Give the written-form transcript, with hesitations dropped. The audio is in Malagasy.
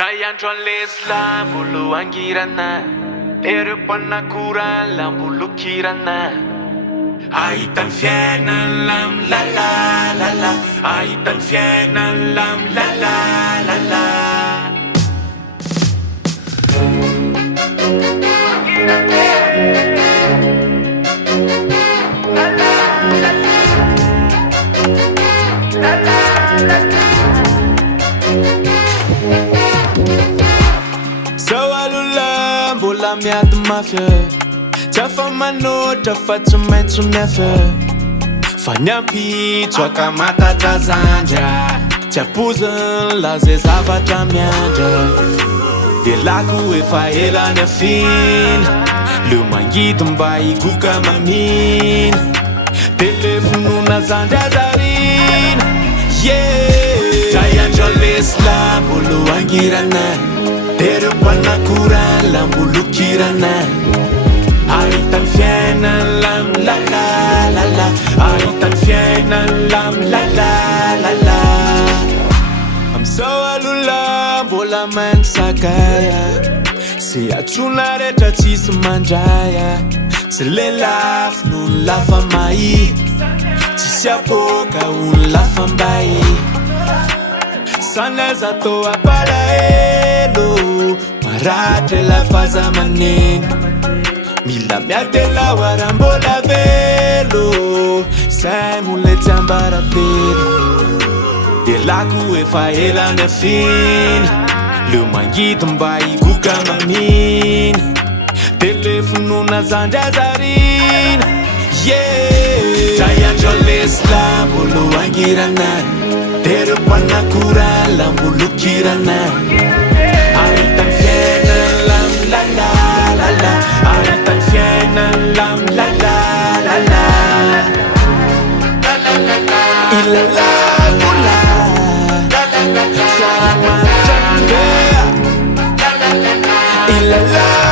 Andro lesla Mbola hangirana Erpanakura Mbola hangirana Aitan fiainan lam la la la la Aitan fiainan lam la la la la Sawalula Mbola miady mafia Tafa manotra fa tsy maintsy miafia Fa niampitso akamatatra-zandra Tsy apoziny la zay zavatra miandra De lako efa ela ny afina Leo mangidy mba higoka mamina Telefonona zandra zarina Andro lesla Mbola hangirana Erpanakura Mbola hangirana Aitan fiainan lam la la la la Aitan fiainan lam la la la la Am'sawalula mbola mankasakaya Sy atrona rehetra tsisy mandraya Tsy lelafo noho ny lafa mahi Tsisy apoka ho ny lafa mbay Sanaiza tô apalahelo Maratre lafaza maneny Mila miadela wara mbola velo Sai mulety ambaratelo De lako efa ela ny afina Leo mangidy mba higoka mamina Telefonona zandra zarina Andro lesla Mbola hangirana Erpanakura Mbola hangirana Aitan fiainan lam la la la la Aitan fiainan lam la la la la Ilala mula Saraman jambea Ilala